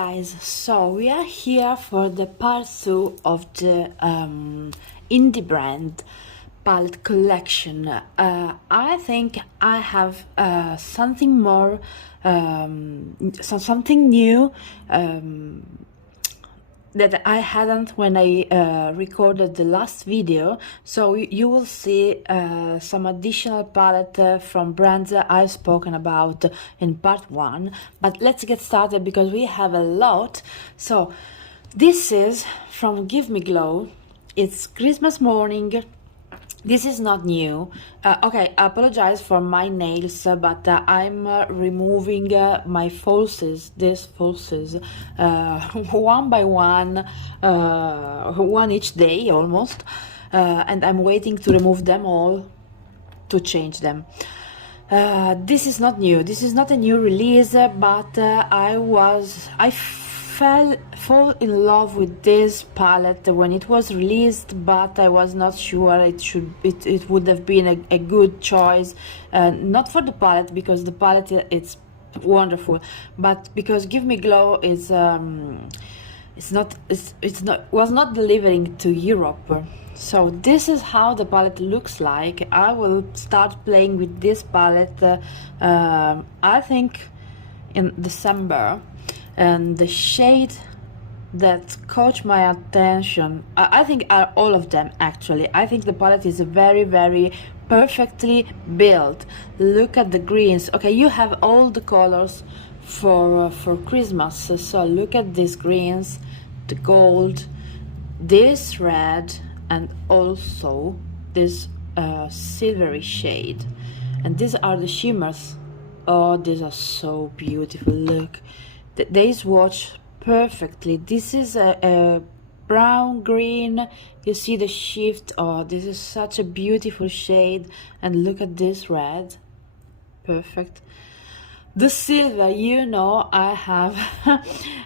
guys, so we are here for the part 2 of the indie brand palette collection. I think I have something more, something new that I hadn't when I recorded the last video, so you will see some additional palette from brands I've spoken about in part 1. But let's get started because we have a lot. So this is from Give Me Glow. It's Christmas morning. This is not new. Okay, I apologize for my nails, but I'm removing my falsies, these falsies, one by one, one each day almost, and I'm waiting to remove them all to change them. This is not new. This is not a new release, but I fall in love with this palette when it was released, but I was not sure it would have been a good choice, not for the palette, because the palette it's wonderful, but because Give Me Glow is was not delivering to Europe. So this is how the palette looks like. I will start playing with this palette I think in December. And the shade that caught my attention, I think are all of them actually. I think the palette is very, very perfectly built. Look at the greens. Okay, you have all the colors for Christmas. So look at these greens, the gold, this red, and also this silvery shade. And these are the shimmers. Oh, these are so beautiful. Look. They swatch perfectly. This is a brown green. You see the shift. Oh, this is such a beautiful shade. And look at this red. Perfect. The silver, you know, I have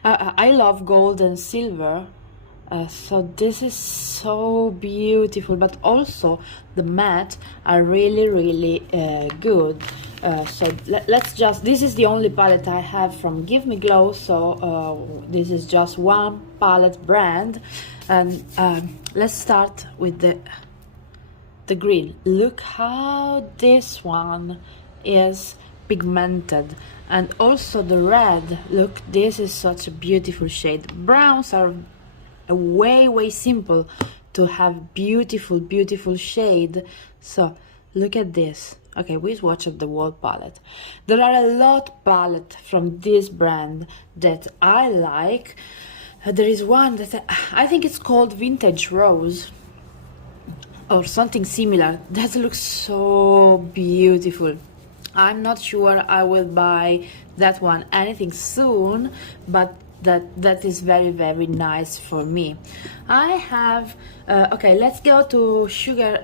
I love gold and silver, so this is so beautiful, but also the matte are really, really good. So let's just, this is the only palette I have from Give Me Glow, so this is just one palette brand. And let's start with the green. Look how this one is pigmented, and also the red. Look, this is such a beautiful shade. Browns are way simple to have beautiful shade. So look at this. Okay, we swatch at the wall palette. There are a lot palette from this brand that I like. There is one that I think it's called Vintage Rose or something similar. That looks so beautiful. I'm not sure I will buy that one anything soon, but that is very nice for me. I have okay, let's go to Sugar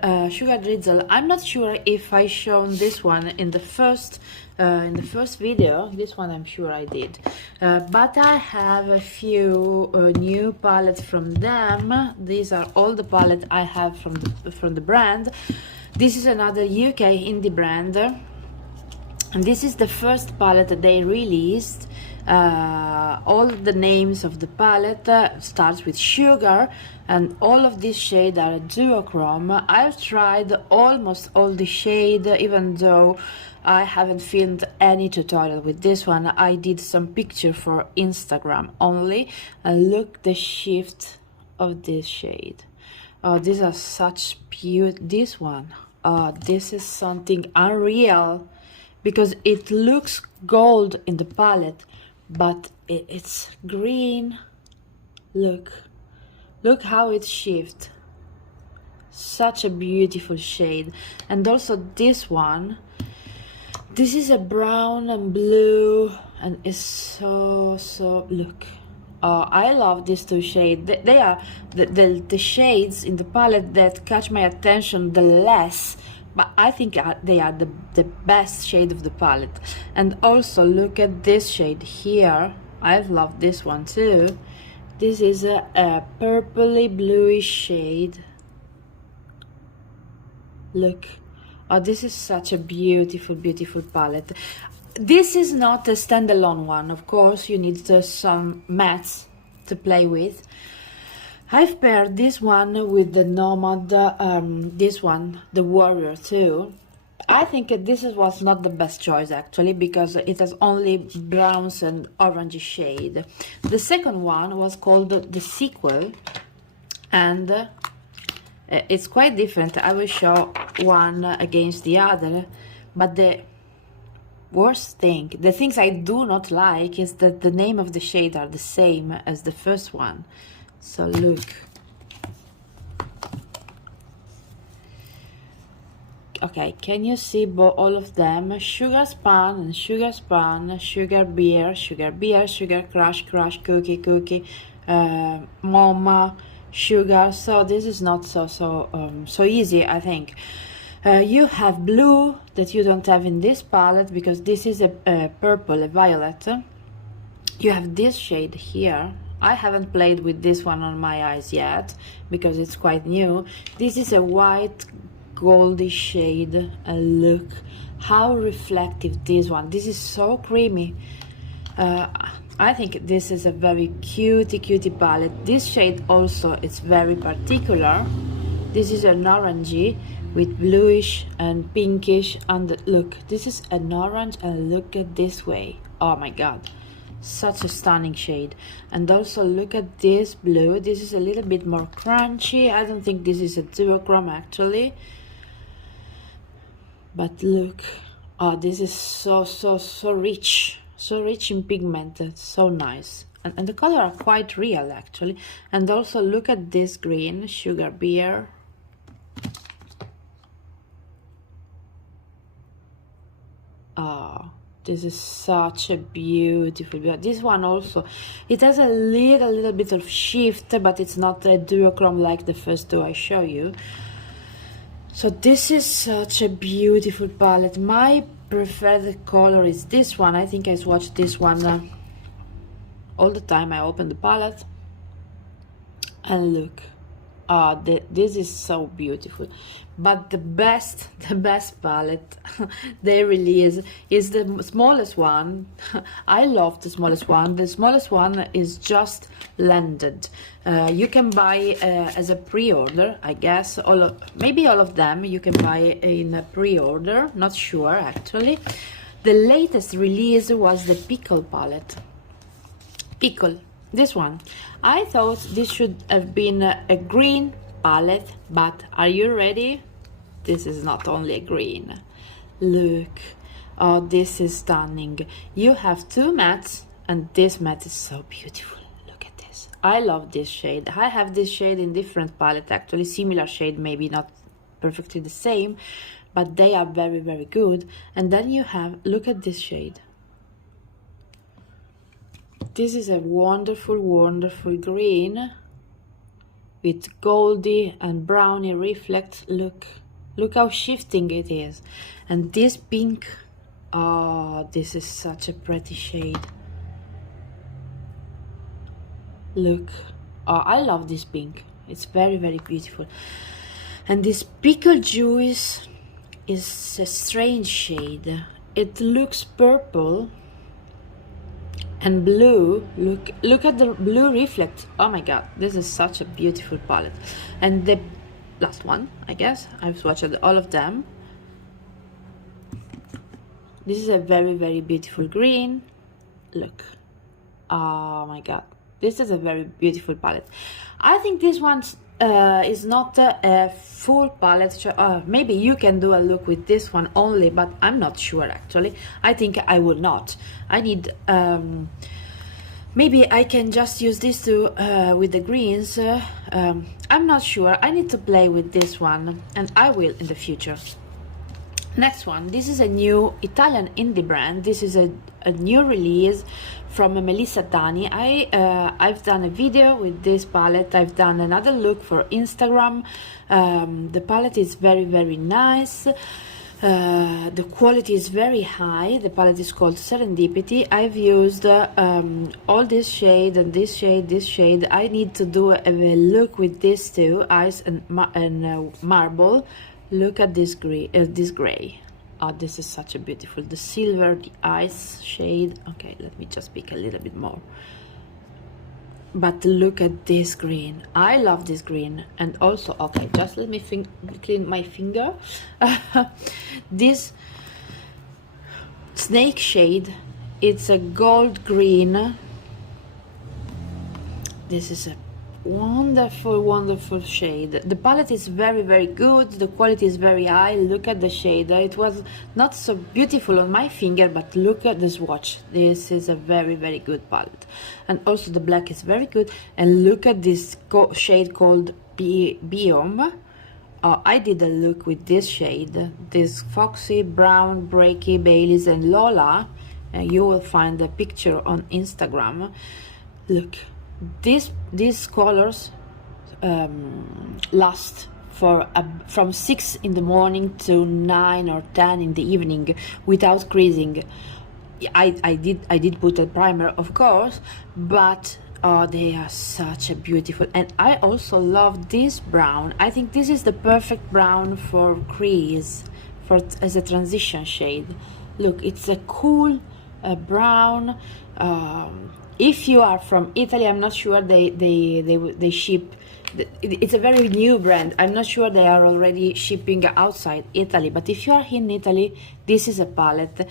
Drizzle. I'm not sure if I shown this one in the first video. This one I'm sure I did, but I have a few new palettes from them. These are all the palettes I have from the brand. This is another UK indie brand, and this is the first palette that they released. All the names of the palette starts with sugar, and all of these shades are a duochrome. I've tried almost all the shade, even though I haven't filmed any tutorial with this one. I did some picture for Instagram only, and look the shift of this shade. Oh, these are such beautiful. This one, oh, this is something unreal, because it looks gold in the palette, but it's green. Look how it shifts. Such a beautiful shade. And also this one, this is a brown and blue, and it's so look. Oh, I love these two shades. They are the shades in the palette that catch my attention the less, but I think they are the best shade of the palette. And also look at this shade here. I've loved this one too. This is a purpley bluish shade. Look, oh, this is such a beautiful palette. This is not a standalone one, of course, you need some mattes to play with. I've paired this one with the Nomad, this one, the Warrior 2. I think this was not the best choice actually, because it has only browns and orangey shade. The second one was called the Sequel, and it's quite different. I will show one against the other, but the worst thing, the things I do not like, is that the name of the shade are the same as the first one. So look. Okay, can you see all of them? Sugar Spun and Sugar Spun, Sugar Beer, Sugar Beer, Sugar Crush, Crush, Cookie, Cookie, Mama, Sugar. So this is not so easy, I think. You have blue that you don't have in this palette, because this is a purple, a violet. You have this shade here. I haven't played with this one on my eyes yet, because it's quite new. This is a white goldy shade, and look how reflective this one. This is so creamy. I think this is a very cutie palette. This shade also is very particular. This is an orangey with bluish and pinkish, and look, this is an orange, and look at this way. Oh my god, such a stunning shade. And also look at this blue. This is a little bit more crunchy. I don't think this is a duochrome actually, but look, oh, this is so rich, so rich in pigment. It's so nice, and the color are quite real actually. And also look at this green, Sugar Beer. Oh, this is such a beautiful. This one also, it has a little bit of shift, but it's not a duochrome like the first two I show you. So this is such a beautiful palette. My preferred color is this one. I think I swatched this one all the time I open the palette. And look, this is so beautiful. But the best palette they release is the smallest one. I love the smallest one. The smallest one is just landed. You can buy as a pre-order, I guess. Maybe all of them you can buy in a pre-order. Not sure actually. The latest release was the Pickle Palette. Pickle, this one. I thought this should have been a green palette, but are you ready? This is not only a green. Look, oh, this is stunning. You have two mattes, and this matte is so beautiful. Look at this. I love this shade. I have this shade in different palette actually, similar shade, maybe not perfectly the same, but they are very good. And then you have, look at this shade. This is a wonderful green with goldy and browny reflect. Look how shifting it is. And this pink, oh, this is such a pretty shade. Look, oh, I love this pink. It's very beautiful. And this Pickle Juice is a strange shade. It looks purple and blue. Look at the blue reflect. Oh my god, this is such a beautiful palette. And the last one, I guess, I've swatched all of them. This is a very beautiful green. Look, oh my god, this is a very beautiful palette. I think this one is not a full palette. Maybe you can do a look with this one only, but I'm not sure actually. I think I will not. I need maybe I can just use these two with the greens. I'm not sure. I need to play with this one, and I will in the future. Next one, this is a new Italian indie brand. This is a new release from Melissa Tani. I've done a video with this palette. I've done another look for Instagram. The palette is very nice. The quality is very high. The palette is called Serendipity. I've used all this shade and this shade. I need to do a look with these two, Ice and Marble. Look at this gray. Oh, this is such a beautiful, the silver, the ice shade. Okay, let me just pick a little bit more. But look at this green. I love this green. And also, okay, just let me clean my finger. This snake shade, it's a gold green. This is a wonderful, wonderful shade. The palette is very, very good. The quality is very high. Look at the shade. It was not so beautiful on my finger, but look at the swatch. This is a very, very good palette. And also the black is very good. And look at this shade called Biome. I did a look with this shade, this Foxy, Brown, Breaky, Baileys and Lola. You will find the picture on Instagram. Look. These colors last for from 6 in the morning to 9 or 10 in the evening without creasing. I did put a primer, of course, but they are such a beautiful. And I also love this brown. I think this is the perfect brown for crease, as a transition shade. Look, it's a cool brown. If you are from Italy, I'm not sure they ship. It's a very new brand. I'm not sure they are already shipping outside Italy. But if you are in Italy, this is a palette.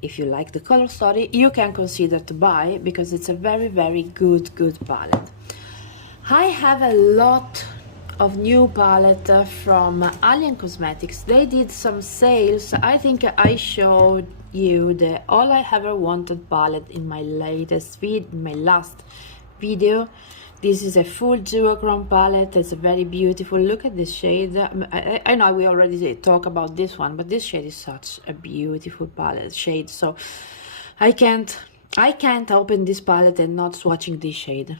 If you like the color story, you can consider to buy, because it's a very, very good palette. I have a lot of new palette from Alien Cosmetics. They did some sales. I think I showed you the All I Ever Wanted palette in my last video. This is a full duochrome palette. It's very beautiful. Look at this shade. I know we already talked about this one, but this shade is such a beautiful palette shade. So I can't open this palette and not swatching this shade.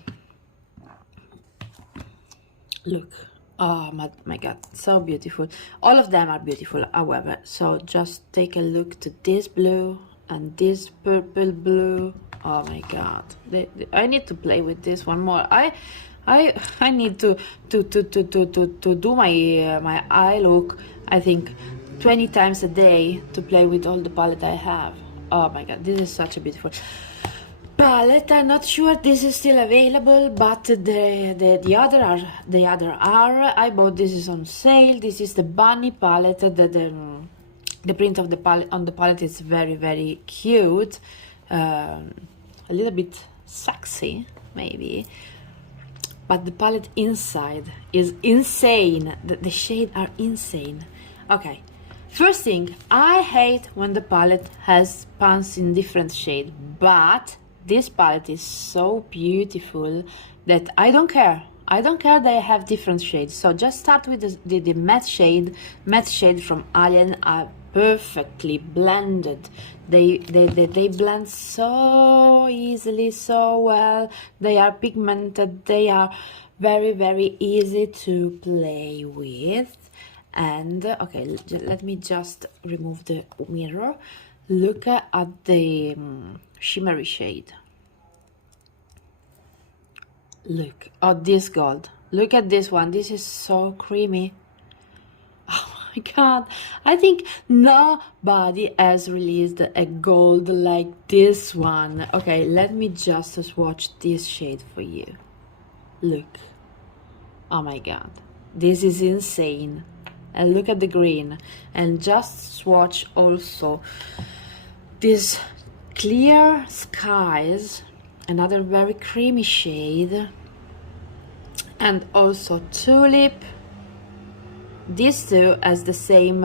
Look. Oh my god, so beautiful. All of them are beautiful, however. So just take a look to this blue and this purple blue. Oh my god, I need to play with this one more. I need to do my eye look, I think 20 times a day, to play with all the palette I have. Oh my god, this is such a beautiful palette. I'm not sure this is still available, but the other are. I bought this is on sale. This is the bunny palette. The print of the palette on the palette is very, very cute, a little bit sexy maybe, but the palette inside is insane. The shades are insane. Okay, first thing, I hate when the palette has pans in different shades, but this palette is so beautiful that I don't care. I don't care they have different shades. So just start with the matte shade. Matte shade from Alien are perfectly blended. They blend so easily, so well. They are pigmented. They are very, very easy to play with. And okay, let me just remove the mirror. Look at the shimmery shade. Look at this gold. Look at this one. This is so creamy. Oh my god, I think nobody has released a gold like this one. Okay, let me just swatch this shade for you. Look. Oh my god, this is insane. And look at the green. And just swatch also this Clear Skies, another very creamy shade, and also Tulip. These two has the same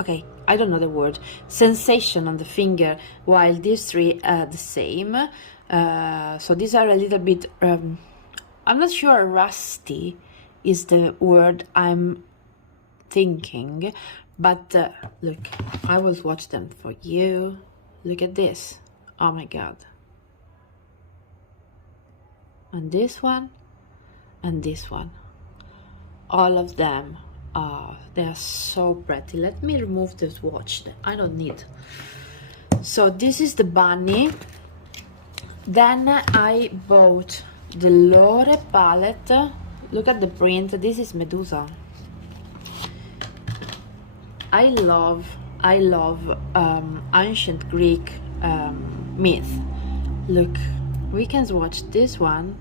okay, I don't know the word, sensation on the finger, while these three are the same. So these are a little bit I'm not sure rusty is the word I'm thinking, but look, I will swatch them for you. Look at this. Oh my god. And this one and this one, all of them are, they are so pretty. Let me remove the swatch, I don't need. So this is the bunny. Then I bought the Lore palette. Look at the print. This is Medusa. I love ancient Greek myth. Look, we can swatch this one.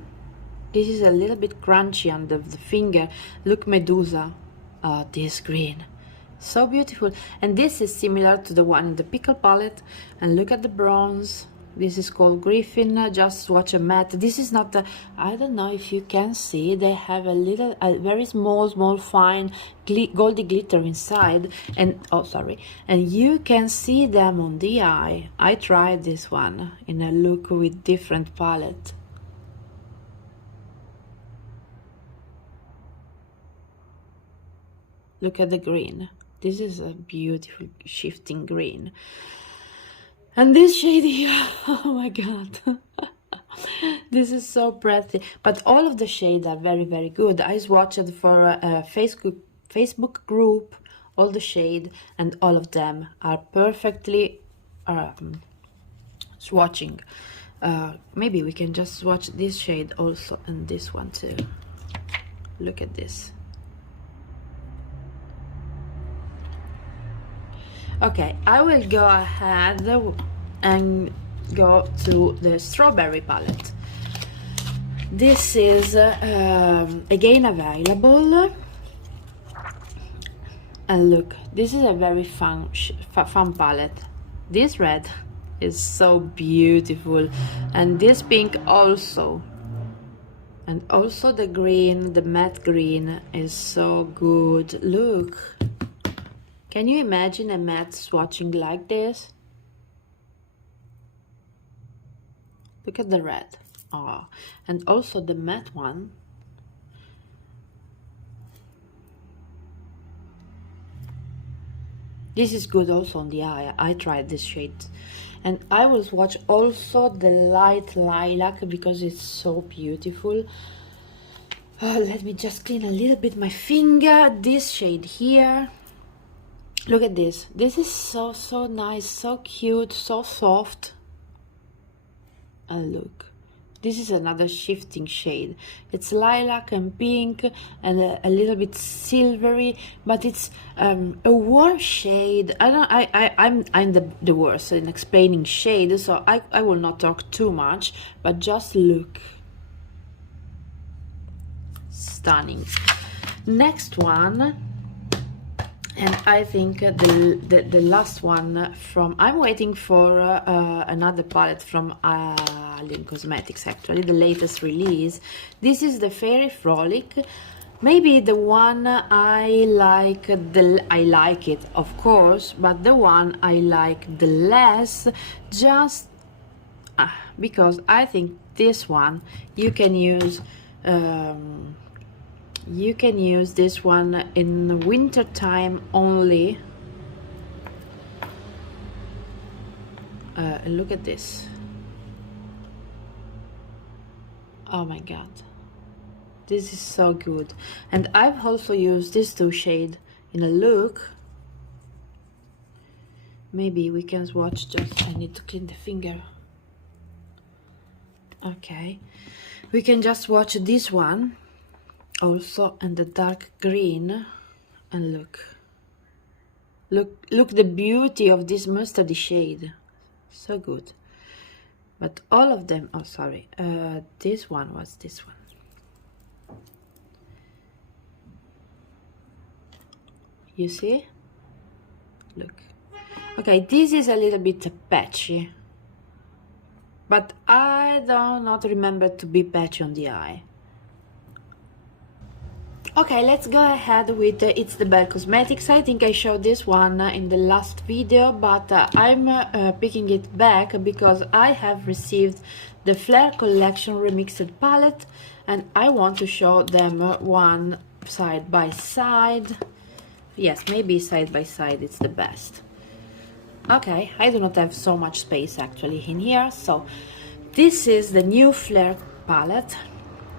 This is a little bit crunchy under the finger. Look, Medusa. Oh, this green, so beautiful. And this is similar to the one in the Pickle Palette. And look at the bronze. This is called Griffin. Just swatch a matte. This is not the, I don't know if you can see, they have a very small fine goldy glitter inside, and oh sorry, and you can see them on the eye. I tried this one in a look with different palette. Look at the green. This is a beautiful shifting green. And this shade here, oh my god. This is so pretty. But all of the shades are very good. I swatched for a Facebook group all the shade, and all of them are perfectly swatching. Maybe we can just swatch this shade also, and this one too. Look at this. Okay, I will go ahead and go to the strawberry palette. This is again available, and look, this is a very fun palette. This red is so beautiful, and this pink also, and also the green, the matte green is so good. Look. Can you imagine a matte swatching like this? Look at the red. Oh, and also the matte one. This is good also on the eye. I tried this shade. And I will swatch also the light lilac because it's so beautiful. Let me just clean a little bit my finger. This shade here. Look at this. This is so nice, so cute, so soft. And look, this is another shifting shade. It's lilac and pink and a little bit silvery, but it's a warm shade. I'm the worst in explaining shades, so I will not talk too much, but just look. Stunning. Next one. And I think the last one from, I'm waiting for another palette from Alien Cosmetics, actually, the latest release. This is the Fairy Frolic. Maybe the one I like, I like it, of course, but the one I like the less, just because I think this one you can use this one in winter time only. Look at this. Oh my god, this is so good. And I've also used this two shade in a look. Maybe we can swatch. Just I need to clean the finger. Okay, we can just swatch this one also, and the dark green, and look the beauty of this mustardy shade, so good. But all of them, oh sorry, this one was this one. You see? Look. Okay, this is a little bit patchy, but I do not remember to be patchy on the eye. Okay, let's go ahead with It's the Bell Cosmetics. I think I showed this one in the last video, but I'm picking it back because I have received the Flare Collection Remixed palette, and I want to show them one side by side. Yes, maybe side by side it's the best. Okay, I do not have so much space actually in here, so this is the new Flare palette.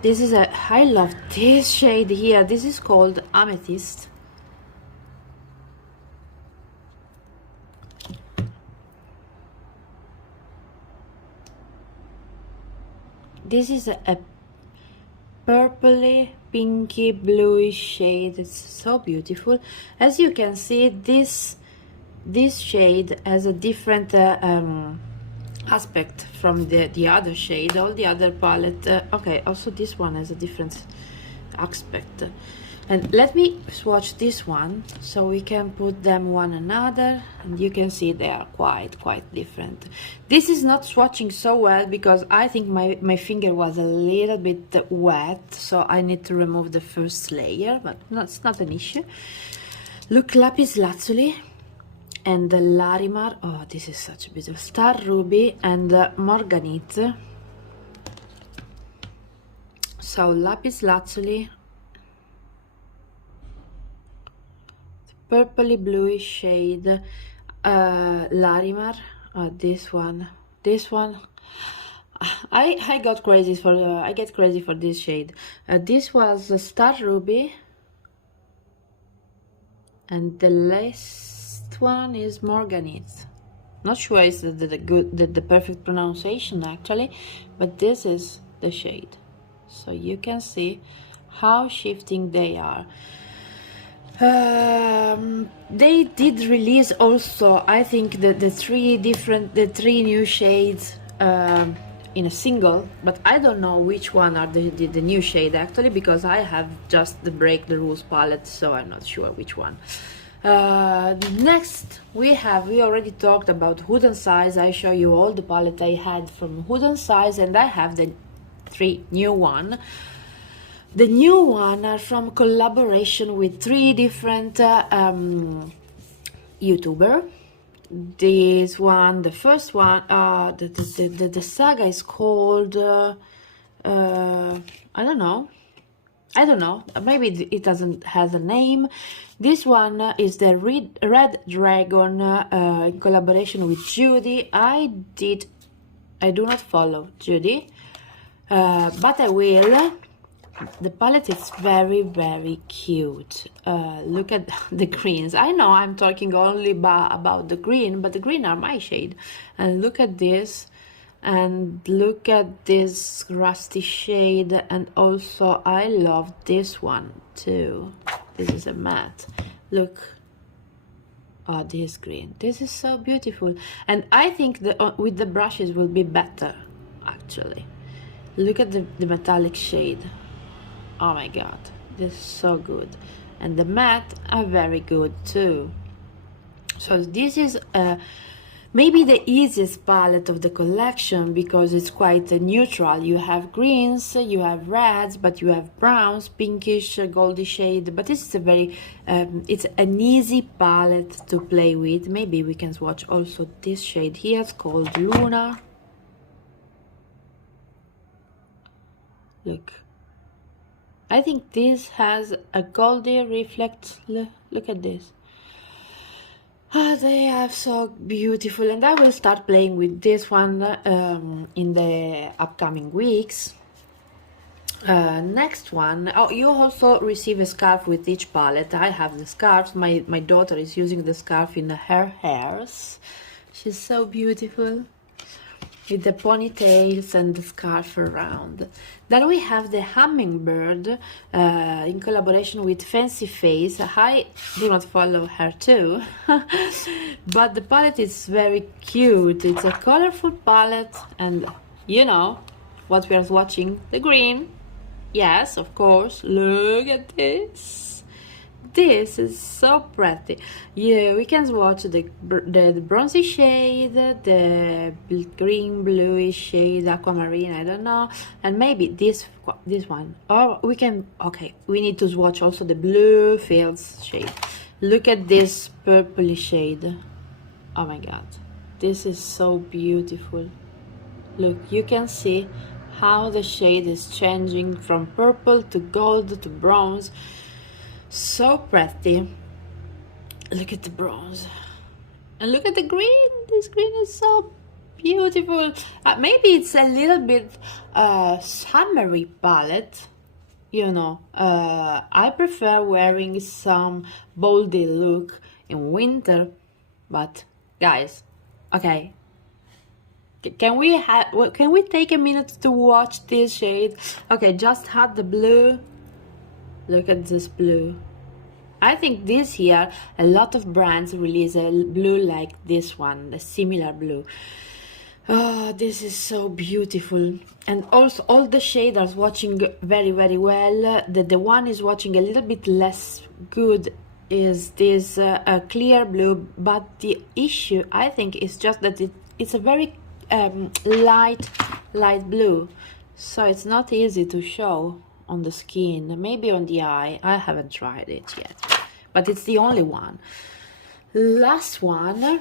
This is I love this shade here. This is called Amethyst. This is purpley, pinky, bluish shade. It's so beautiful. As you can see, this shade has a different aspect from the other shade. All the other palette, okay, also this one has a different aspect. And let me swatch this one so we can put them one another, and you can see they are quite different. This is not swatching so well because I think my finger was a little bit wet, so I need to remove the first layer, but that's not an issue. Look, lapis lazuli and the Larimar. Oh, this is such a beautiful star ruby and morganite. So lapis lazuli, purpley bluish shade, Larimar. This one I got crazy for I get crazy for this shade. This was star ruby, and the last one is morganite. Not sure it's the perfect pronunciation actually, but this is the shade, so you can see how shifting they are. They did release also, I think, the three new shades in a single, but I don't know which one are the new shade actually, because I have just the Break the Rules palette, so I'm not sure which one. Next we already talked about Hood and Size. I show you all the palette I had from Hood and Size, and I have the three new one. The new one are from collaboration with three different YouTuber. This one, the first one, the saga is called I don't know, maybe it doesn't has a name. This one is the Red Dragon in collaboration with Judy. I do not follow Judy, but I will. The palette is very cute. Look at the greens. I know I'm talking only about the green, but the green are my shade. And look at this, and look at this rusty shade, and also I love this one too. This is a matte. Look, oh, this green, this is so beautiful. And I think with the brushes will be better actually. Look at the metallic shade. Oh my god, this is so good. And the matte are very good too. So this is maybe the easiest palette of the collection because it's quite neutral. You have greens, you have reds, but you have browns, pinkish, goldy shade. But this is a very it's an easy palette to play with. Maybe we can swatch also this shade here. It's called Luna. Look, I think this has a goldy reflect. Look at this. They are so beautiful, and I will start playing with this one in the upcoming weeks. Next one, oh, you also receive a scarf with each palette. I have the scarves. My daughter is using the scarf in her hairs. She's so beautiful, with the ponytails and the scarf around. Then we have the hummingbird in collaboration with Fancy Face. I do not follow her too, but the palette is very cute. It's a colorful palette, and you know what we are watching, the green. Yes, of course. Look at this. This is so pretty. Yeah, we can swatch the bronzy shade, the green bluish shade, aquamarine, I don't know, and maybe this one. Or we can, okay, we need to swatch also the blue fields shade. Look at this purpley shade. Oh my god, this is so beautiful. Look, you can see how the shade is changing from purple to gold to bronze. So pretty. Look at the bronze, and look at the green. This green is so beautiful. Maybe it's a little bit summery palette, you know. I prefer wearing some boldy look in winter, but guys, okay, Can we take a minute to watch this shade? Okay, just had the blue. Look at this blue. I think this year a lot of brands release a blue like this one, a similar blue. Oh, this is so beautiful. And also all the shades are watching very well. The one is watching a little bit less good is this clear blue, but the issue I think is just that it's a very light blue, so it's not easy to show on the skin. Maybe on the eye, I haven't tried it yet, but it's the only one. Last one,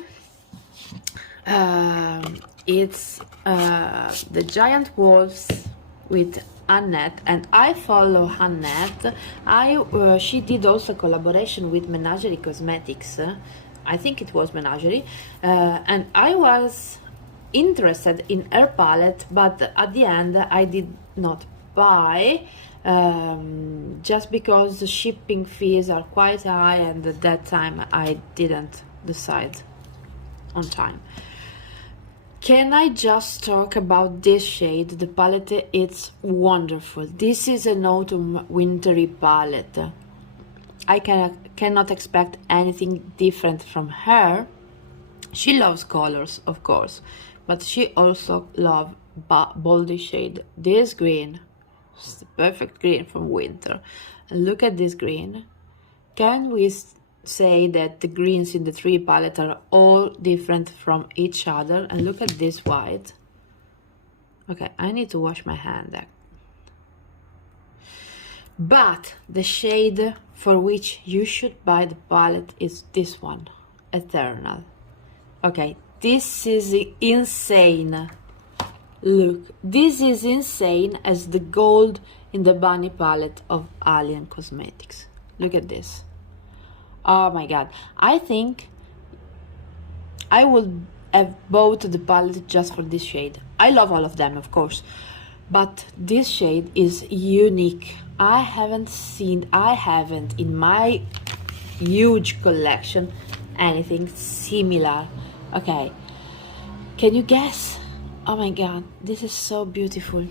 it's the Giant Wolves with Annette, and I follow Annette. She did also collaboration with Menagerie Cosmetics. I think it was Menagerie, and I was interested in her palette, but at the end I did not buy, just because the shipping fees are quite high, and at that time I didn't decide on time. Can I just talk about this shade? The palette, it's wonderful. This is an autumn wintry palette. I cannot expect anything different from her. She loves colors, of course, but she also loves boldy shade. This green is the perfect green from winter. And look at this green. Can we say that the greens in the three palette are all different from each other? And look at this white. Okay, I need to wash my hand. But the shade for which you should buy the palette is this one, Eternal. Okay, this is insane. Look, this is insane as the gold in the bunny palette of Alien Cosmetics. Look at this. Oh my god, I think I would have bought the palette just for this shade. I love all of them, of course, but this shade is unique. I haven't in my huge collection anything similar. Okay, can you guess? Oh my god, this is so beautiful.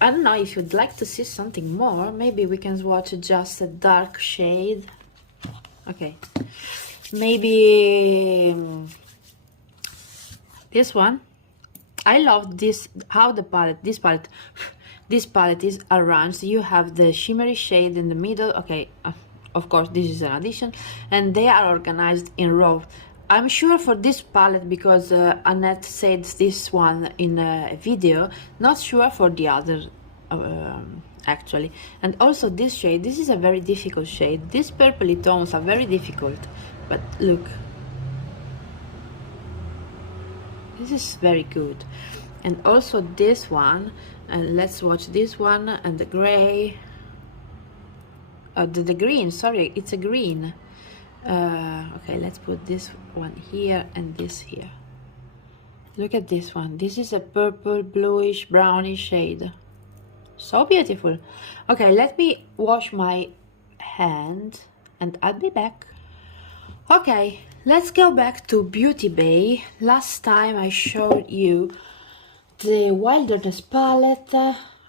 I don't know if you'd like to see something more. Maybe we can watch just a dark shade. Okay, maybe this one. I love this, how the palette, this palette is arranged. You have the shimmery shade in the middle. Okay, of course this is an addition, and they are organized in rows. I'm sure for this palette, because Annette said this one in a video, not sure for the other actually. And also this shade, this is a very difficult shade. These purpley tones are very difficult, but look, this is very good. And also this one, and let's watch this one, and the gray, the green, sorry, it's a green. Okay, let's put this one here and this here. Look at this one. This is a purple, bluish, brownish shade. So beautiful. Okay, let me wash my hand and I'll be back. Okay, let's go back to Beauty Bay. Last time I showed you the Wilderness palette.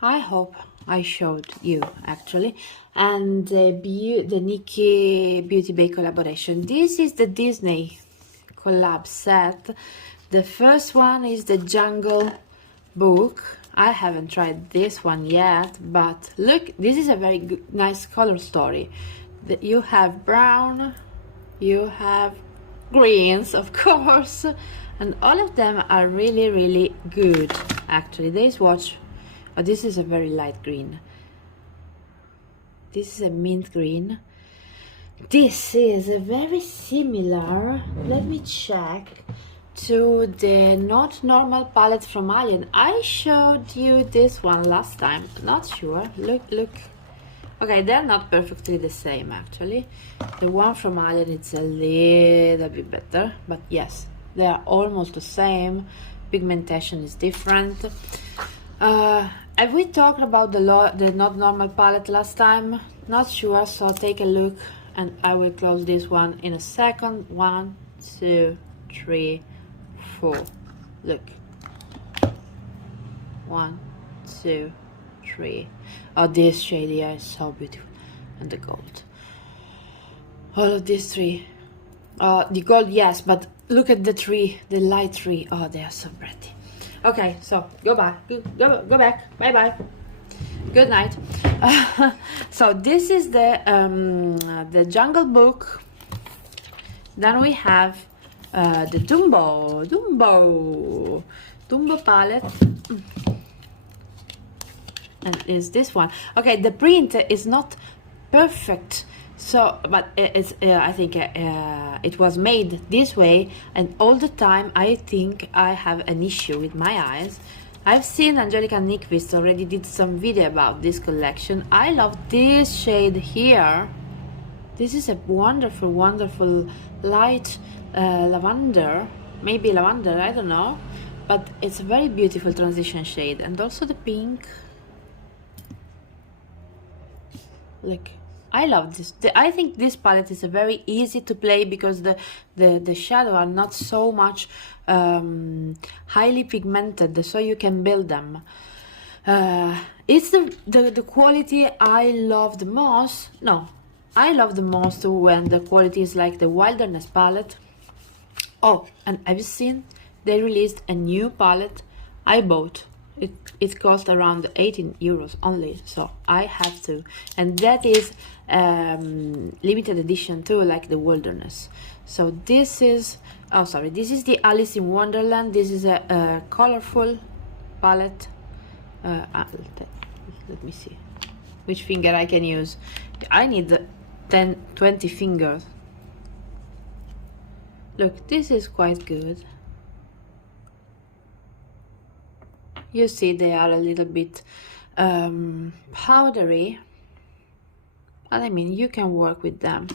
I hope I showed you actually, and the Nikki Beauty Bay collaboration. This is the Disney collab set. The first one is the Jungle Book. I haven't tried this one yet, but look, this is a very good, nice color story. You have brown, you have greens, of course, and all of them are really good. Actually, they swatch. Oh, this is a very light green. This is a mint green. This is a very similar, let me check, to the Not Normal palette from Alien. I showed you this one last time, not sure. Look. Okay, they're not perfectly the same actually. The one from Alien, it's a little bit better, but yes, they are almost the same. Pigmentation is different. Have we talked about the Not Normal palette last time? Not sure, so take a look and I will close this one in a second. 1, 2, 3, 4. Look, 1, 2, 3. Oh, this shade here is so beautiful. And the gold. All of these three. The gold, yes, but look at the tree, the light tree. Oh, they are so pretty. Okay, so go back. Go back. Bye bye. Good night. So this is the Jungle Book. Then we have the Dumbo palette, and is this one. Okay, the print is not perfect, so but it's I think it was made this way, and all the time I think I have an issue with my eyes. I've seen Angelica Nyqvist already did some video about this collection. I love this shade here. This is a wonderful, wonderful light lavender, maybe lavender, I don't know, but it's a very beautiful transition shade. And also the pink. Look, I love this. I think this palette is a very easy to play because the shadow are not so much highly pigmented, so you can build them. It's the quality I love the most. No, I love the most when the quality is like the Wilderness palette. Oh, and have you seen they released a new palette? I bought it. It cost around 18 euros only, so I have to. And that is limited edition too, like the Wilderness. So this is, oh sorry, this is the Alice in Wonderland. This is a colorful palette. Let me see which finger I can use. I need 20 fingers. Look, this is quite good. You see they are a little bit powdery, but I mean you can work with them,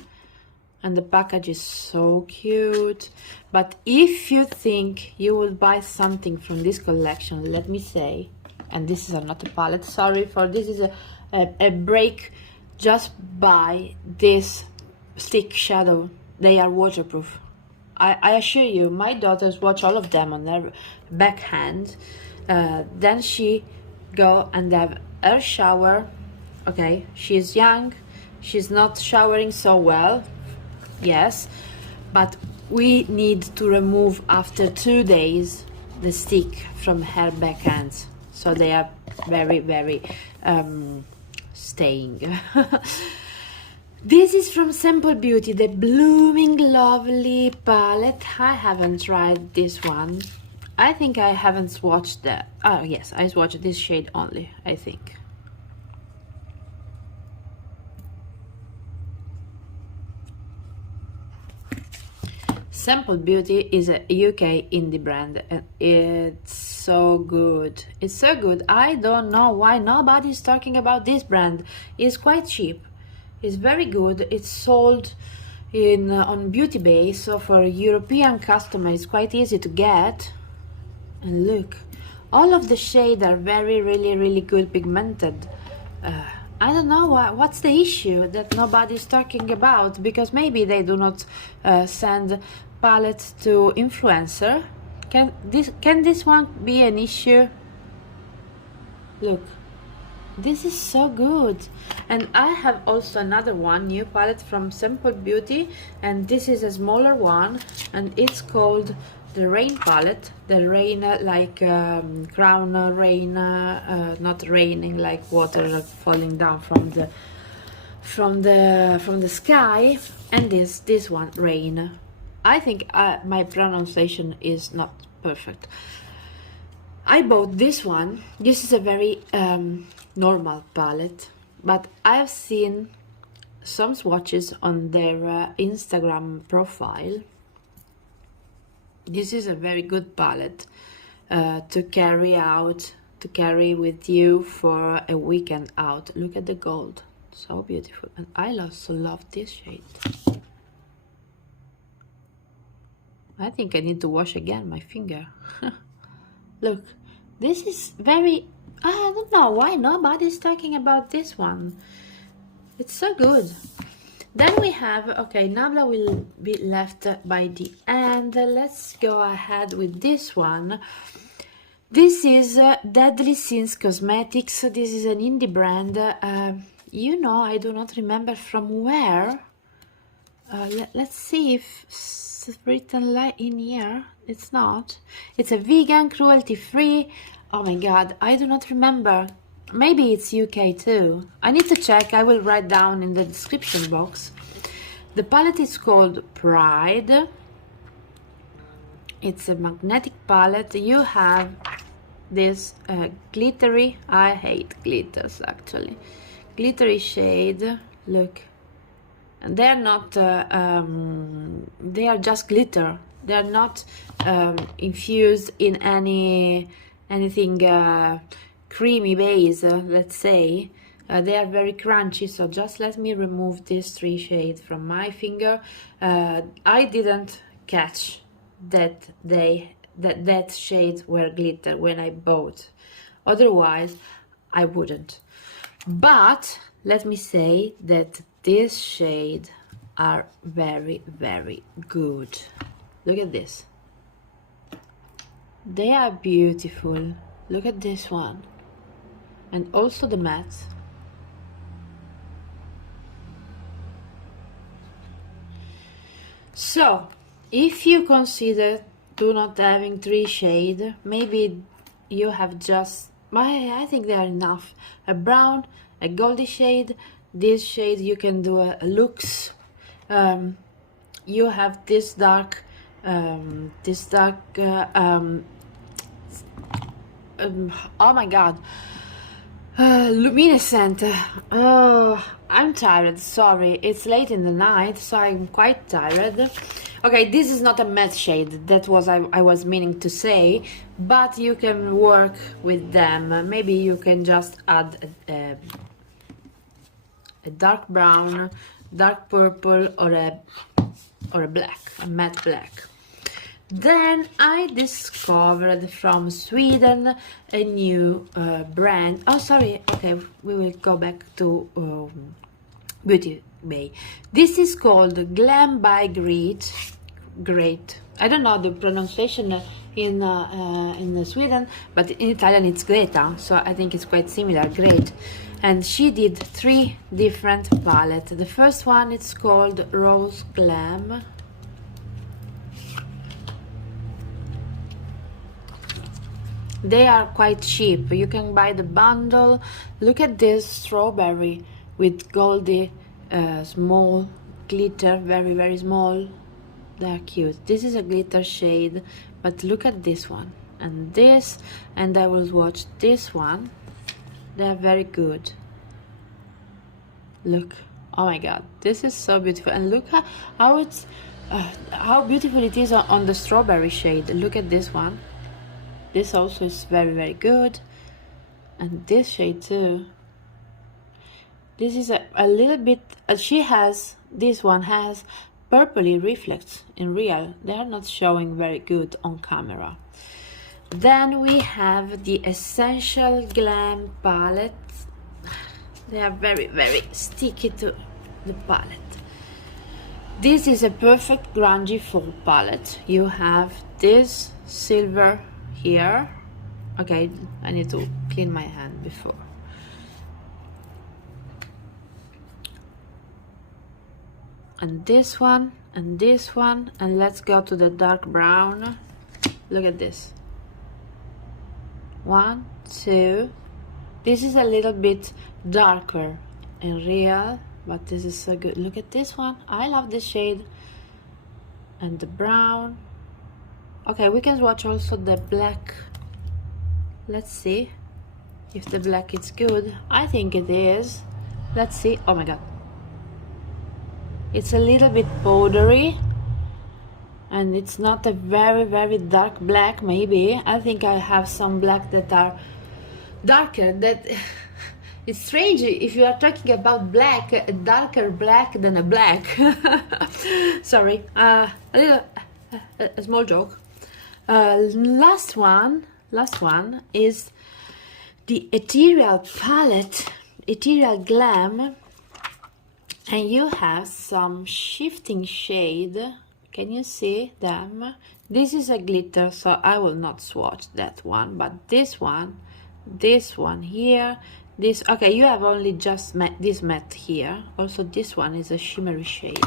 and the package is so cute. But if you think you will buy something from this collection, let me say, and this is not a palette, sorry for this, is a break, just buy this stick shadow. They are waterproof. I assure you, my daughters watch all of them on their backhand. Then she go and have her shower. Okay, she's young, she's not showering so well, yes, but we need to remove after 2 days the stick from her backhands, so they are very, very staying. This is from Simple Beauty, the Blooming Lovely palette. I haven't tried this one. I think I haven't swatched that. Oh yes, I swatched this shade only, I think. Simple Beauty is a UK indie brand, and it's so good. It's so good. I don't know why nobody's talking about this brand. It's quite cheap. It's very good. It's sold in on Beauty Bay, so for European customers it's quite easy to get. And look, all of the shades are very, really good pigmented. I don't know what's the issue that nobody's talking about, because maybe they do not send palettes to influencer. Can this one be an issue? Look, this is so good. And I have also another one, new palette from Simple Beauty, and this is a smaller one, and it's called the Rain palette. The rain, like crown rain, not raining like water falling down from the sky. And this one, Rain. I think my pronunciation is not perfect. I bought this one. This is a very normal palette, but I've seen some swatches on their Instagram profile. This is a very good palette to carry with you for a weekend out. Look at the gold, so beautiful. And I also love this shade. I think I need to wash again my finger. Look, this is very, I don't know why nobody's talking about this one. It's so good. Then we have, okay, Nabla will be left by the end. Let's go ahead with this one. This is Deadly Sins Cosmetics. This is an indie brand. You know, I do not remember from where. Let's see if it's written in here. It's not. It's a vegan, cruelty-free. Oh my god, I do not remember. Maybe it's UK too. I need to check. I will write down in the description box. The palette is called Pride. It's a magnetic palette. You have this glittery, I hate glitters actually, glittery shade. Look, and they're not they are just glitter. They're not infused in anything creamy base, let's say. They are very crunchy, so just let me remove these 3 shades from my finger. I didn't catch that that shades were glitter when I bought, otherwise I wouldn't. But let me say that these shades are very, very good. Look at this, they are beautiful. Look at this one, and also the matte. So if you consider do not having 3 shades, maybe you have just, I think they are enough. A brown, a goldy shade. This shade you can do a luxe. You have this dark, oh my god, luminescent. Oh, I'm tired, sorry, it's late in the night, so I'm quite tired. Okay, this is not a matte shade, that was I was meaning to say, but you can work with them. Maybe you can just add a dark brown, dark purple, or a black, a matte black. Then I discovered from Sweden a new brand. Oh, sorry. Okay, we will go back to Beauty Bay. This is called Glam by Great. I don't know the pronunciation in Sweden, but in Italian it's Greta, so I think it's quite similar. Great. And she did 3 different palettes. The first one it's called Rose Glam. They are quite cheap. You can buy the bundle. Look at this strawberry with goldy small glitter, very, very small. They are cute. This is a glitter shade, but look at this one and this, and I will watch this one. They are very good. Look, oh my god, this is so beautiful. And look how it's how beautiful it is on the strawberry shade. Look at this one. This also is very, very good, and this shade too. This is a little bit, she has, this one has purpley reflects in real. They are not showing very good on camera. Then we have the Essential Glam palette. They are very, very sticky to the palette. This is a perfect grungy fall palette. You have this silver here. Okay, I need to clean my hand before. And this one, and this one, and let's go to the dark brown. Look at this. 1, 2. This is a little bit darker in real, but this is so good. Look at this one. I love this shade. And the brown. Okay, we can watch also the black. Let's see if the black is good. I think it is. Let's see. Oh my god. It's a little bit powdery, and it's not a very, very dark black. Maybe I think I have some black that are darker. That it's strange if you are talking about black, a darker black than a black. Sorry, a small joke. Last one is the Ethereal palette, Ethereal Glam. And you have some shifting shade. Can you see them? This is a glitter, so I will not swatch that one, but this one here, this, okay, you have only just this matte here. Also this one is a shimmery shade.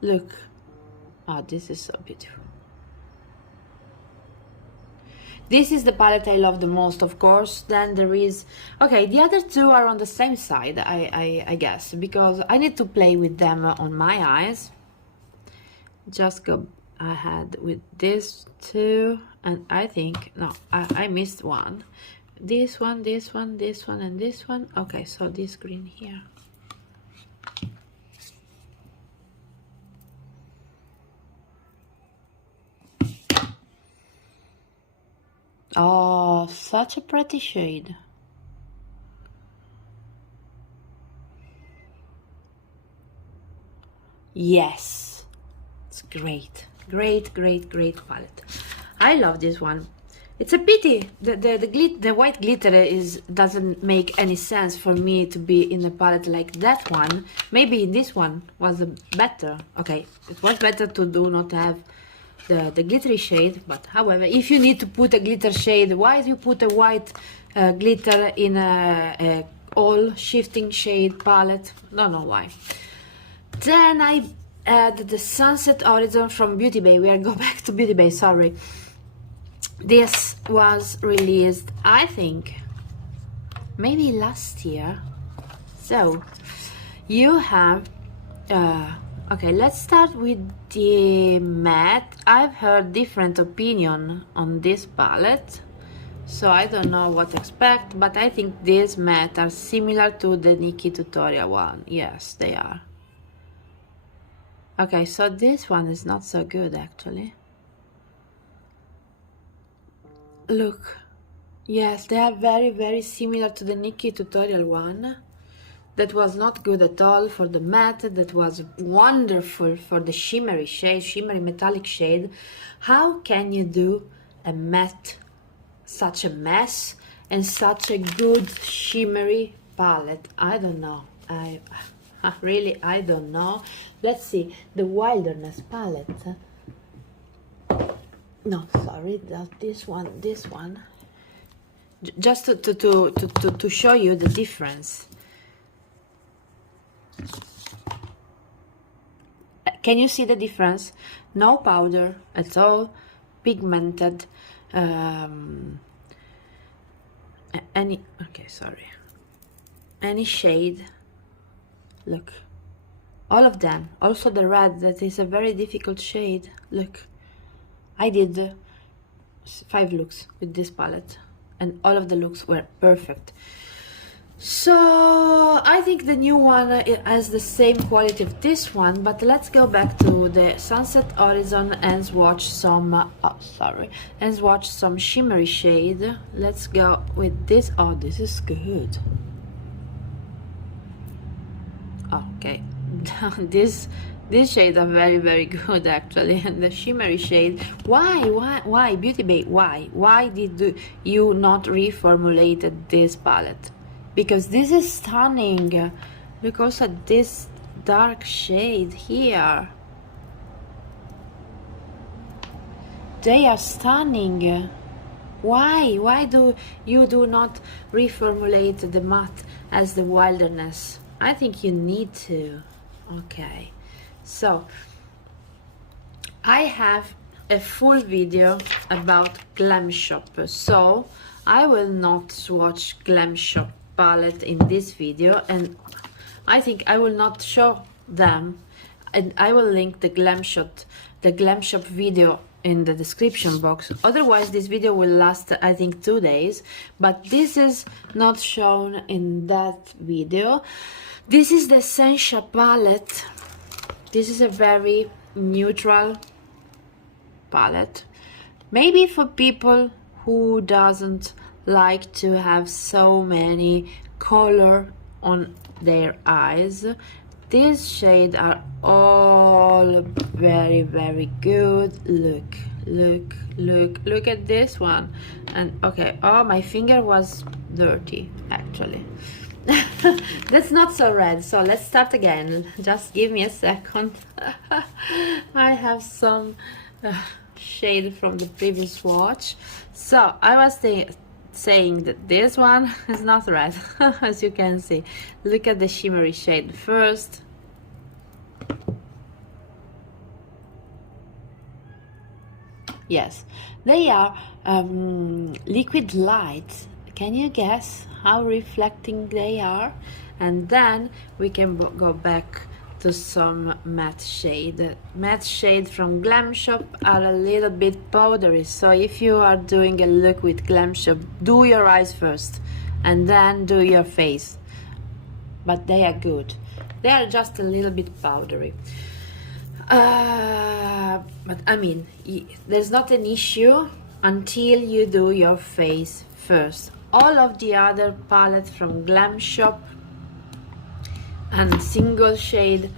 Look, oh, this is so beautiful. This is the palette I love the most, of course. Then there is, okay, the other two are on the same side, I guess, because I need to play with them on my eyes. Just go ahead with this two, and I think, no, I missed one. This one, this one, this one, and this one. Okay, so this green here. Oh, such a pretty shade. Yes, it's great. Great palette. I love this one. It's a pity the white glitter doesn't make any sense for me to be in a palette like that one. Maybe this one was better. Okay, it was better to do not have the glittery shade, but however, if you need to put a glitter shade, why do you put a white glitter in a all shifting shade palette? Don't know why. Then I add the Sunset Horizon from Beauty Bay. We are go back to Beauty Bay, sorry. This was released, I think, maybe last year. So you have okay, let's start with the matte. I've heard different opinion on this palette, so I don't know what to expect, but I think these matte are similar to the Nikki tutorial one. Yes, they are. Okay, so this one is not so good actually. Look, yes, they are very similar to the Nikki tutorial one. That was not good at all for the matte. That was wonderful for the shimmery shade, shimmery metallic shade. How can you do a matte, such a mess, and such a good shimmery palette? I don't know. I really, I don't know. Let's see, the Wilderness palette. No, sorry, this one. Just to show you the difference. Can you see the difference? No powder at all, pigmented, any shade. Look, all of them. Also the red, that is a very difficult shade. Look, I did 5 looks with this palette, and all of the looks were perfect. So I think the new one has the same quality of this one, but let's go back to the Sunset Horizon and swatch some and swatch some shimmery shade. Let's go with this. Oh, this is good. Okay, this shades are very good actually. And the shimmery shade, why Beauty Bay, why did you not reformulated this palette? Because this is stunning. Look also at this dark shade here. They are stunning. Why do you not reformulate the matte as the Wilderness? I think you need to. Okay, so I have a full video about Glam Shop, so I will not swatch Glam Shop palette in this video, and I think I will not show them, and I will link the Glam Shop video in the description box. Otherwise this video will last, I think, 2 days, but this is not shown in that video. This is the Essentia palette. This is a very neutral palette, maybe for people who doesn't like to have so many color on their eyes. These shades are all very good. Look at this one. And okay, oh, my finger was dirty actually. That's not so red, so let's start again. Just give me a second. I have some shade from the previous swatch. So I was saying that this one is not red, as you can see. Look at the shimmery shade first. Yes, they are liquid light. Can you guess how reflecting they are? And then we can go back to some matte shade. Matte shade from Glam Shop are a little bit powdery, so if you are doing a look with Glam Shop, do your eyes first and then do your face. But they are good. They are just a little bit powdery. But I mean, there's not an issue until you do your face first. All of the other palettes from Glam Shop and single shade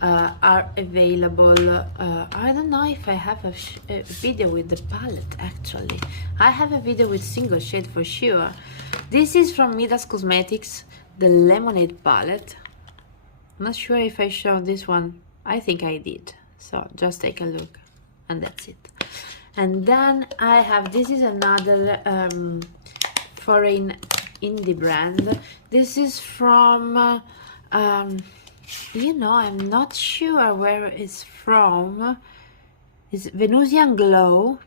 are available. I don't know if I have a video with the palette. Actually, I have a video with single shade for sure. This is from Midas Cosmetics, the Lemonade palette. I'm not sure if I showed this one. I think I did, so just take a look, and that's it. And then I have, this is another foreign indie brand. This is from you know, I'm not sure where it's from. It's Venusian Glow.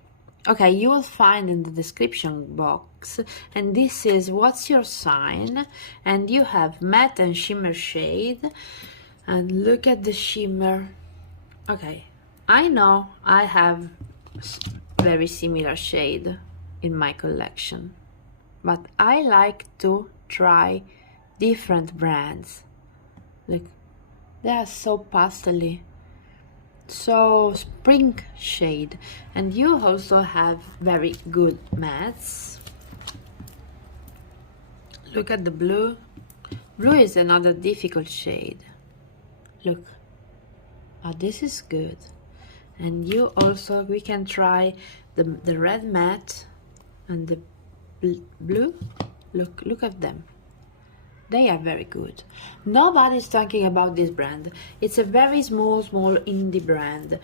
Okay, you will find in the description box. And this is What's Your Sign, and you have matte and shimmer shade. And look at the shimmer. Okay, I know I have very similar shade in my collection, but I like to try different brands. Look, they are so pastely, so spring shade. And you also have very good mattes. Look at the blue. Blue is another difficult shade. Look, oh, this is good. And you also, we can try the red matte and the blue. Look at them. They are very good. Nobody's talking about this brand. It's a very small indie brand.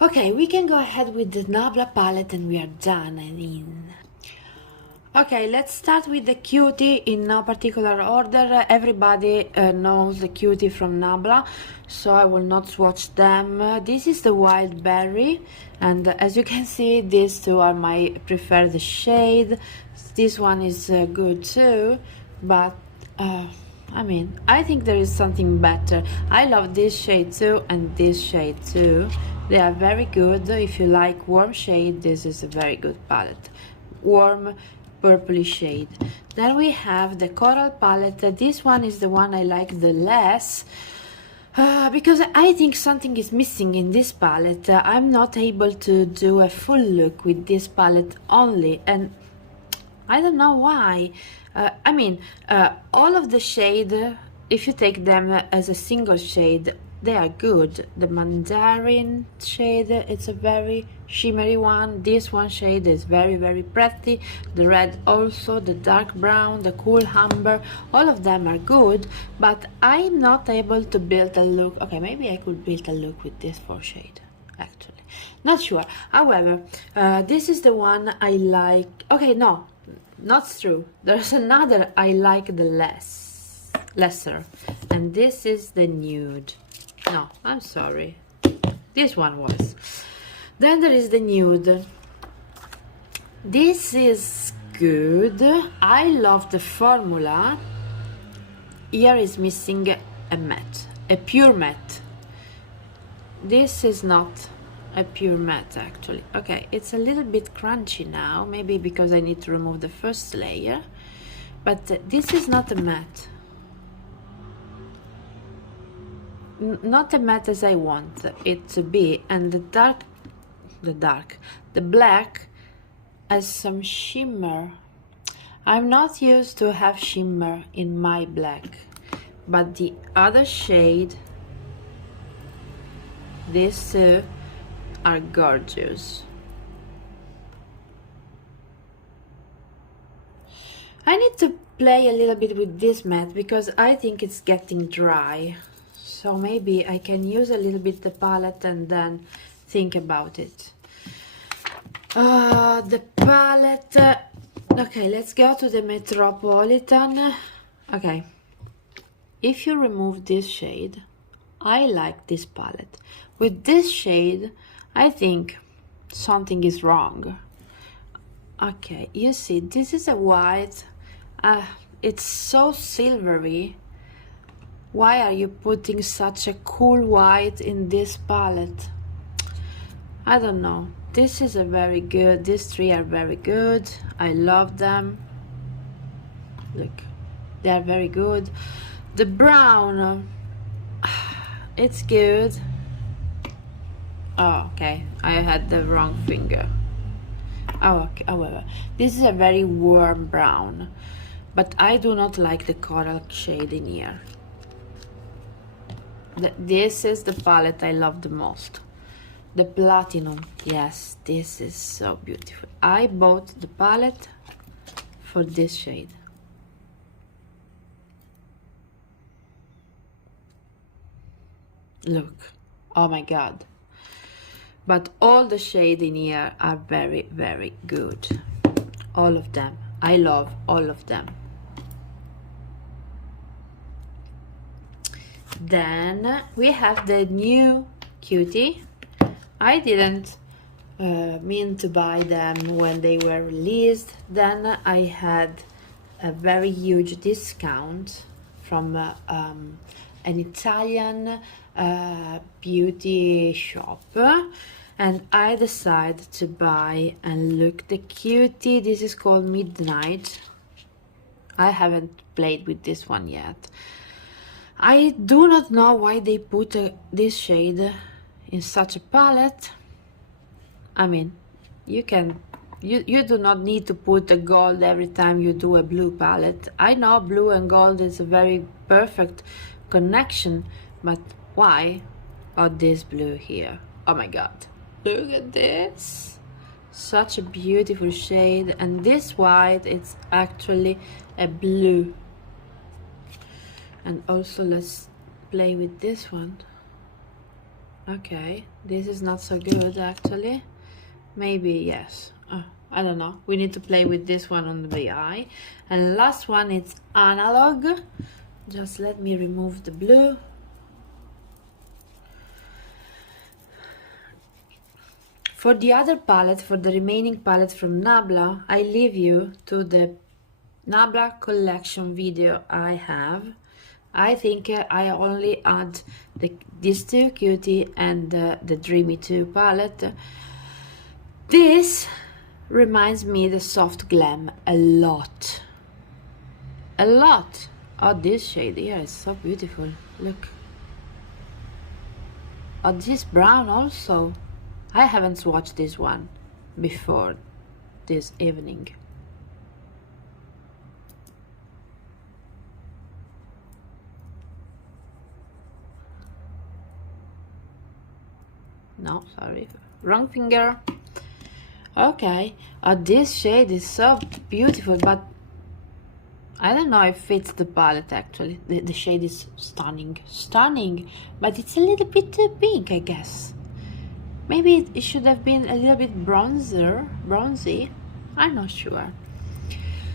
Okay, we can go ahead with the Nabla palette and we are done. Okay, let's start with the Cutie in no particular order. Everybody knows the Cutie from Nabla, so I will not swatch them. This is the Wild Berry, and as you can see, these two are my preferred shade. This one is good too, but I mean, I think there is something better. I love this shade too and this shade too. They are very good. If you like warm shade, this is a very good palette. Warm purpley shade. Then we have the Coral palette. This one is the one I like the less because I think something is missing in this palette. I'm not able to do a full look with this palette only, and I don't know why. I mean, all of the shade, if you take them as a single shade, they are good. The Mandarin shade, it's a very shimmery one. This one shade is very pretty. The red also, the dark brown, the cool amber, all of them are good, but I'm not able to build a look. Okay, maybe I could build a look with this 4 shade, actually. Not sure. However, this is the one I like. Okay, no, not true. There's another I like the lesser, and this is the Nude. No, I'm sorry, this one was. Then there is the Nude. This is good. I love the formula. Here is missing a matte, a pure matte. This is not a pure matte actually. Okay, it's a little bit crunchy now, maybe because I need to remove the first layer, but this is not a matte. Not a matte as I want it to be. And the black has some shimmer. I'm not used to have shimmer in my black, but the other shade, these two are gorgeous. I need to play a little bit with this matte because I think it's getting dry. So maybe I can use a little bit the palette and then think about it. The palette. Okay, let's go to the Metropolitan. Okay. If you remove this shade, I like this palette. With this shade, I think something is wrong. Okay, you see, this is a white. It's so silvery. Why are you putting such a cool white in this palette? I don't know. This is a very good. These three are very good. I love them. Look, they are very good. The brown, it's good. Oh, okay, I had the wrong finger. Oh, okay. However, this is a very warm brown, but I do not like the coral shade in here. This is the palette I love the most. The platinum, yes, this is so beautiful. I bought the palette for this shade. Look, oh my god. But all the shades in here are very, very good. All of them. I love all of them. Then we have the new Cutie. I didn't mean to buy them when they were released. Then I had a very huge discount from an Italian beauty shop, and I decided to buy, and look, the Cutie. This is called Midnight. I haven't played with this one yet. I do not know why they put this shade in such a palette. I mean, you do not need to put a gold every time you do a blue palette. I know blue and gold is a very perfect connection, but why? Oh, this blue here. Oh my god, look at this. Such a beautiful shade. And this white, it's actually a blue. And also let's play with this one. Okay, this is not so good actually. Maybe yes. I don't know. We need to play with this one on the eye. And last one, it's Analog. Just let me remove the blue. For the other palette, for the remaining palette from Nabla, I leave you to the Nabla collection video I have. I think I only add these two Cutie and the Dreamy 2 palette. This reminds me the soft Glam a lot. A lot. Oh, this shade here is so beautiful. Look. Oh, this brown also. I haven't swatched this one before this evening. No, sorry, wrong finger. Okay, this shade is so beautiful, but I don't know if it's the palette actually. The shade is stunning, stunning, but it's a little bit too pink, I guess. Maybe it should have been a little bit bronzy. I'm not sure.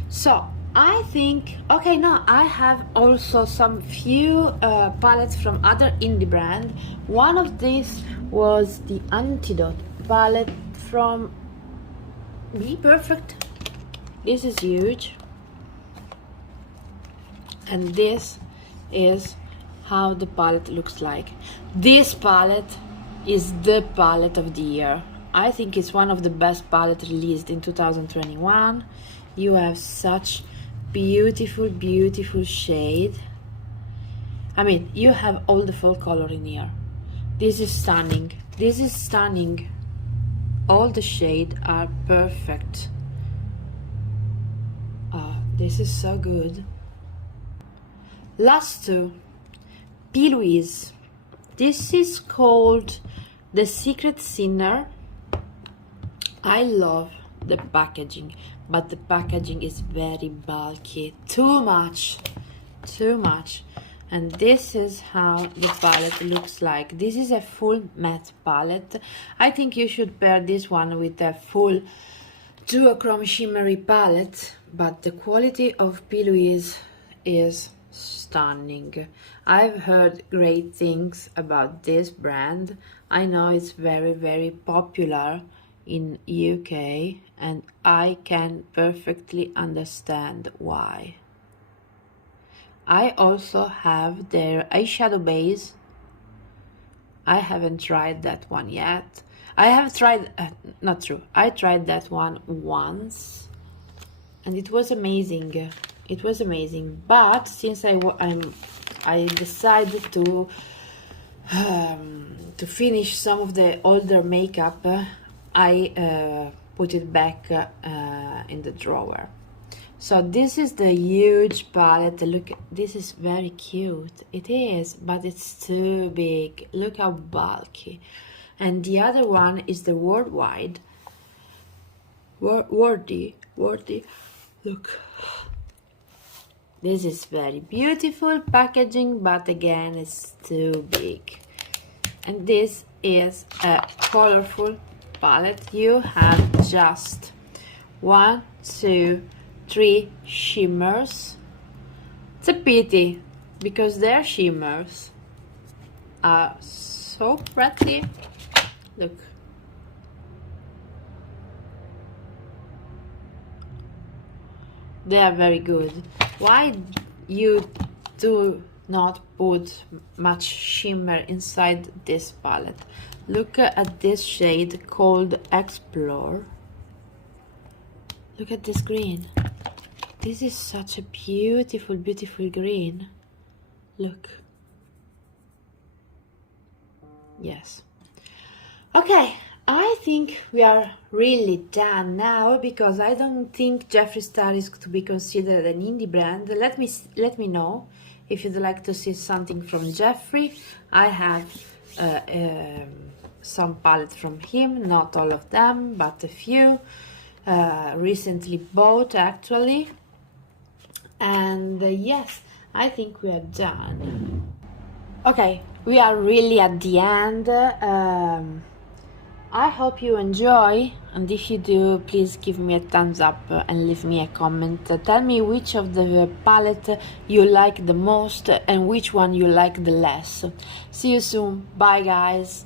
So I think, okay, now I have also some few palettes from other indie brand. One of these was the Untitled palette from Be Perfect. This is huge. And this is how the palette looks like. This palette is the palette of the year. I think it's one of the best palettes released in 2021. You have such beautiful, beautiful shade. I mean, you have all the full color in here. This is stunning. This is stunning. All the shades are perfect. Oh, this is so good. Last two, P. Louise. This is called The Secret Sinner. I love the packaging, but the packaging is very bulky, too much. And this is how the palette looks like. This is a full matte palette. I think you should pair this one with a full duochrome shimmery palette, but the quality of P. is stunning. I've heard great things about this brand. I know it's very popular in UK, and I can perfectly understand why. I also have their eyeshadow base. I haven't tried that one yet. I have tried, not true, I tried that one once and it was amazing. It was amazing, but since I decided to finish some of the older makeup, I put it back in the drawer. So this is the huge palette. Look, this is very cute. It is, but it's too big. Look how bulky. And the other one is the worldwide. Worthy. Look. This is very beautiful packaging, but again, it's too big. And this is a colorful palette. You have just 1, 2, 3 shimmers. It's a pity because their shimmers are so pretty. Look. They are very good. Why you do not put much shimmer inside this palette? Look at this shade called Explore. Look at this green. This is such a beautiful green. Look. Yes. Okay, I think we are really done now, because I don't think Jeffree Star is to be considered an indie brand. Let me know if you'd like to see something from Jeffree. I have some palette from him, not all of them, but a few. Recently bought actually. And yes, I think we are done. Okay, we are really at the end. I hope you enjoy, and if you do, please give me a thumbs up and leave me a comment. Tell me which of the palette you like the most and which one you like the less. See you soon. Bye guys.